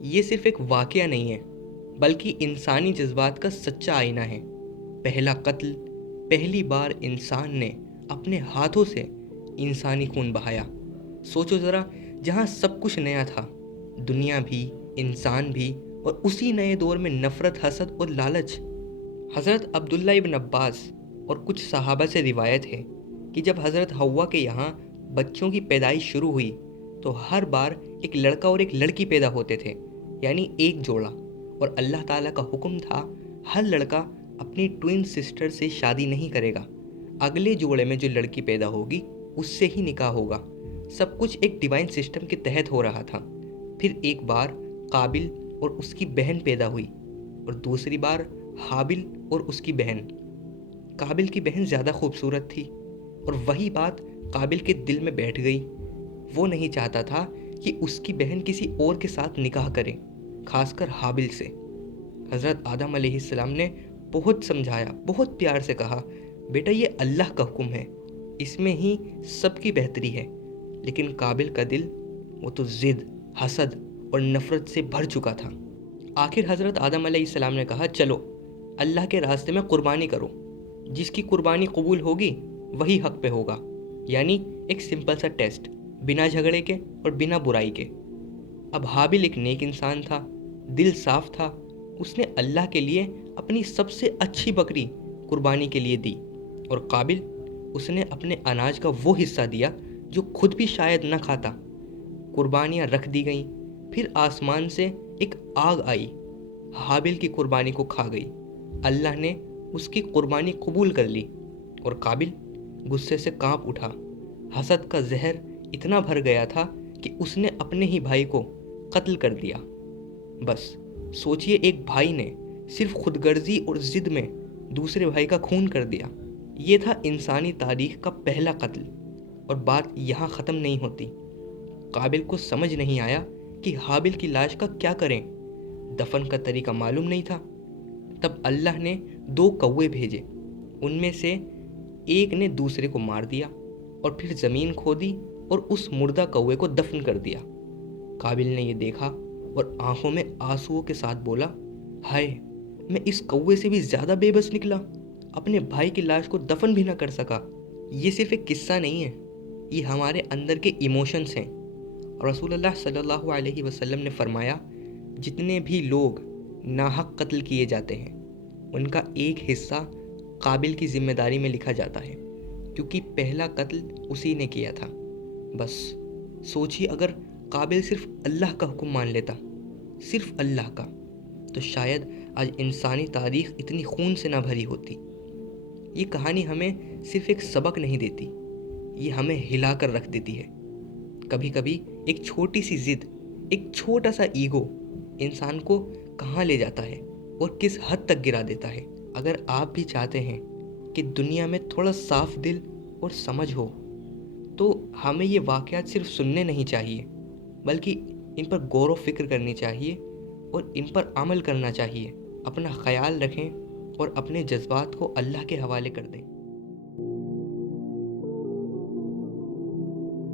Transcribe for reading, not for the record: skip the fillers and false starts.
یہ صرف ایک واقعہ نہیں ہے بلکہ انسانی جذبات کا سچا آئینہ ہے۔ پہلا قتل، پہلی بار انسان نے اپنے ہاتھوں سے انسانی خون بہایا۔ سوچو ذرا، جہاں سب کچھ نیا تھا، دنیا بھی، انسان بھی، اور اسی نئے دور میں نفرت، حسد اور لالچ۔ حضرت عبداللہ ابن عباس اور کچھ صحابہ سے روایت ہے کہ جب حضرت حوا کے یہاں بچوں کی پیدائش شروع ہوئی تو ہر بار ایک لڑکا اور ایک لڑکی پیدا ہوتے تھے، یعنی ایک جوڑا، اور اللہ تعالیٰ کا حکم تھا ہر لڑکا اپنی ٹوئن سسٹر سے شادی نہیں کرے گا، اگلے جوڑے میں جو لڑکی پیدا ہوگی اس سے ہی نکاح ہوگا۔ سب کچھ ایک ڈیوائن سسٹم کے تحت ہو رہا تھا۔ پھر ایک بار قابل اور اس کی بہن پیدا ہوئی، اور دوسری بار حابل اور اس کی بہن۔ قابل کی بہن زیادہ خوبصورت تھی، اور وہی بات قابل کے دل میں بیٹھ گئی۔ وہ نہیں چاہتا تھا کہ اس کی بہن کسی اور کے ساتھ نکاح کرے، خاص کر حابل سے۔ حضرت آدم علیہ السلام نے بہت سمجھایا، بہت پیار سے کہا، بیٹا یہ اللہ کا حکم ہے، اس میں ہی سب کی بہتری ہے۔ لیکن قابل کا دل، وہ تو ضد، حسد اور نفرت سے بھر چکا تھا۔ آخر حضرت آدم علیہ السلام نے کہا، چلو اللہ کے راستے میں قربانی کرو، جس کی قربانی قبول ہوگی وہی حق پہ ہوگا۔ یعنی ایک سمپل سا ٹیسٹ، بنا جھگڑے کے اور بنا برائی کے۔ اب حابل ایک نیک انسان تھا، دل صاف تھا، اس نے اللہ کے لیے اپنی سب سے اچھی بکری قربانی کے لیے دی، اور قابل، اس نے اپنے اناج کا وہ حصہ دیا جو خود بھی شاید نہ کھاتا۔ قربانیاں رکھ دی گئیں، پھر آسمان سے ایک آگ آئی، حابل کی قربانی کو کھا گئی۔ اللہ نے اس کی قربانی قبول کر لی، اور قابل غصے سے کانپ اٹھا۔ حسد کا زہر اتنا بھر گیا تھا کہ اس نے اپنے ہی بھائی کو قتل کر دیا۔ بس سوچئے، ایک بھائی نے صرف خود غرضی اور ضد میں دوسرے بھائی کا خون کر دیا۔ یہ تھا انسانی تاریخ کا پہلا قتل، اور بات یہاں ختم نہیں ہوتی۔ قابل کو سمجھ نہیں آیا کہ حابل کی لاش کا کیا کریں، دفن کا طریقہ معلوم نہیں تھا۔ تب اللہ نے 2 کوے بھیجے، ان میں سے ایک نے دوسرے کو مار دیا، اور پھر زمین کھودی اور اس مردہ کوے کو دفن کر دیا۔ قابل نے یہ دیکھا اور آنکھوں میں آنسوؤں کے ساتھ بولا، ہائے، میں اس کوے سے بھی زیادہ بے بس نکلا، اپنے بھائی کی لاش کو دفن بھی نہ کر سکا۔ یہ صرف ایک قصہ نہیں ہے، یہ ہمارے اندر کے ایموشنز ہیں۔ رسول اللہ صلی اللہ علیہ وسلم نے فرمایا، جتنے بھی لوگ ناحق قتل کیے جاتے ہیں ان کا ایک حصہ قابل کی ذمہ داری میں لکھا جاتا ہے، کیونکہ پہلا قتل اسی نے کیا تھا۔ بس سوچیے، اگر قابل صرف اللہ کا حکم مان لیتا، صرف اللہ کا، تو شاید آج انسانی تاریخ اتنی خون سے نہ بھری ہوتی۔ یہ کہانی ہمیں صرف ایک سبق نہیں دیتی، یہ ہمیں ہلا کر رکھ دیتی ہے۔ کبھی کبھی ایک چھوٹی سی ضد، ایک چھوٹا سا ایگو انسان کو کہاں لے جاتا ہے اور کس حد تک گرا دیتا ہے۔ اگر آپ بھی چاہتے ہیں کہ دنیا میں تھوڑا صاف دل اور سمجھ ہو، تو ہمیں یہ واقعات صرف سننے نہیں چاہیے، بلکہ ان پر غور و فکر کرنی چاہیے اور ان پر عمل کرنا چاہیے۔ اپنا خیال رکھیں اور اپنے جذبات کو اللہ کے حوالے کر دیں۔